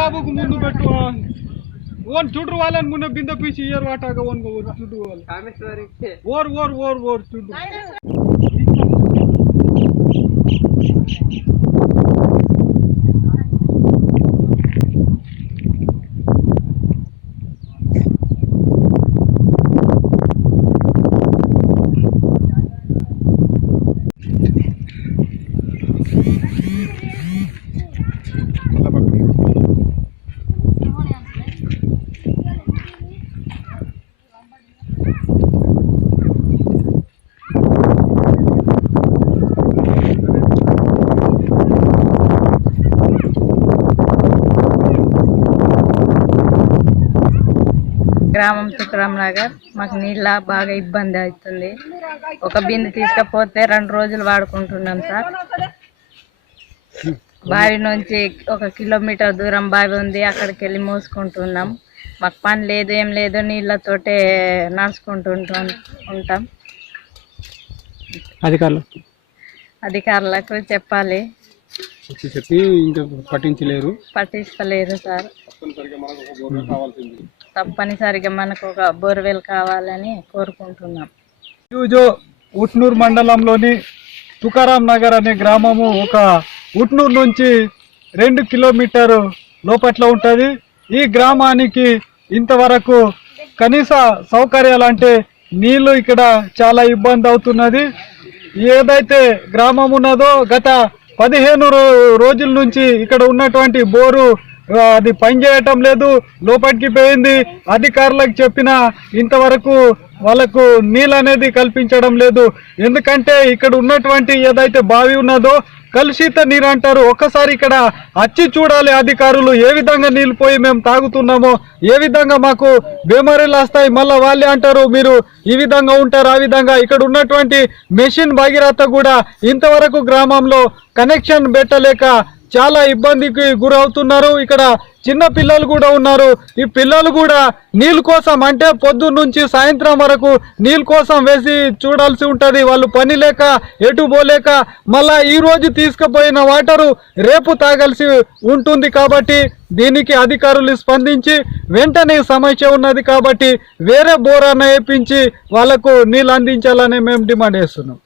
बाबू को मुंडू बैठो वन चुड्रू वाले मुन्ने बिंदा पीछे ईयर वाटा का वन को चुड्रू वाले कामेश्वरी के और चुड्रू గ్రామం తుకారాం నగర్ మాకు నీళ్ళ బాగా ఇబ్బంది అవుతుంది. ఒక బిందె తీసుకపోతే 2 రోజులు వాడుకుంటున్నాం సార్. బావి నుంచి 1 కిలోమీటర్ దూరం బావి ఉంది, అక్కడికి వెళ్ళి మోసుకుంటున్నాం. మాకు పని లేదు, ఏం లేదు, నీళ్ళతోటే నడుచుకుంటుంటాం. అధికారులకు చెప్పాలి, ఇంకా పట్టించలేరు సార్. తప్పనిసరిగా మనకు ఒక బోర్వెల్ కావాలని కోరుకుంటున్నాం. ఉట్నూరు మండలంలోని తుకారాం నగర్ అనే గ్రామము ఒక ఉట్నూరు నుంచి 2 కిలోమీటర్ లోపట్ల ఉంటుంది. ఈ గ్రామానికి ఇంతవరకు కనీస సౌకర్యాలు అంటే నీళ్లు ఇక్కడ చాలా ఇబ్బంది అవుతున్నది. ఏదైతే గ్రామం ఉన్నదో గత 15 రోజుల నుంచి ఇక్కడ ఉన్నటువంటి బోరు అది పనిచేయటం లేదు, లోపలికి పోయింది. అధికారులకు చెప్పినా ఇంతవరకు వాళ్ళకు నీళ్ళు అనేది కల్పించడం లేదు. ఎందుకంటే ఇక్కడ ఉన్నటువంటి ఏదైతే బావి ఉన్నదో కలుషిత నీరు అంటారు. ఒక్కసారి ఇక్కడ వచ్చి చూడాలి అధికారులు, ఏ విధంగా నీళ్ళు పోయి మేము తాగుతున్నామో, ఏ విధంగా మాకు బీమారీలు వస్తాయి. మళ్ళీ వాళ్ళే అంటారు మీరు ఈ విధంగా ఉంటారు, ఆ విధంగా. ఇక్కడ ఉన్నటువంటి మెషిన్ భగీరథ కూడా ఇంతవరకు గ్రామంలో కనెక్షన్ పెట్టలేక చాలా ఇబ్బందికి గురవుతున్నారు. ఇక్కడ చిన్న పిల్లలు కూడా ఉన్నారు. ఈ పిల్లలు కూడా నీళ్ళ కోసం అంటే పొద్దున్న నుంచి సాయంత్రం వరకు నీళ్ళ కోసం వేసి చూడాల్సి ఉంటుంది. వాళ్ళు పని లేక ఎటు పోలేక మళ్ళా ఈ రోజు తీసుకుపోయిన వాటరు రేపు తాగాల్సి ఉంటుంది. కాబట్టి దీనికి అధికారులు స్పందించి వెంటనే సమస్య ఉన్నది కాబట్టి వేరే బోర్ అన్న వేయించి వాళ్ళకు నీళ్ళు అందించాలని మేము డిమాండ్ చేస్తున్నాం.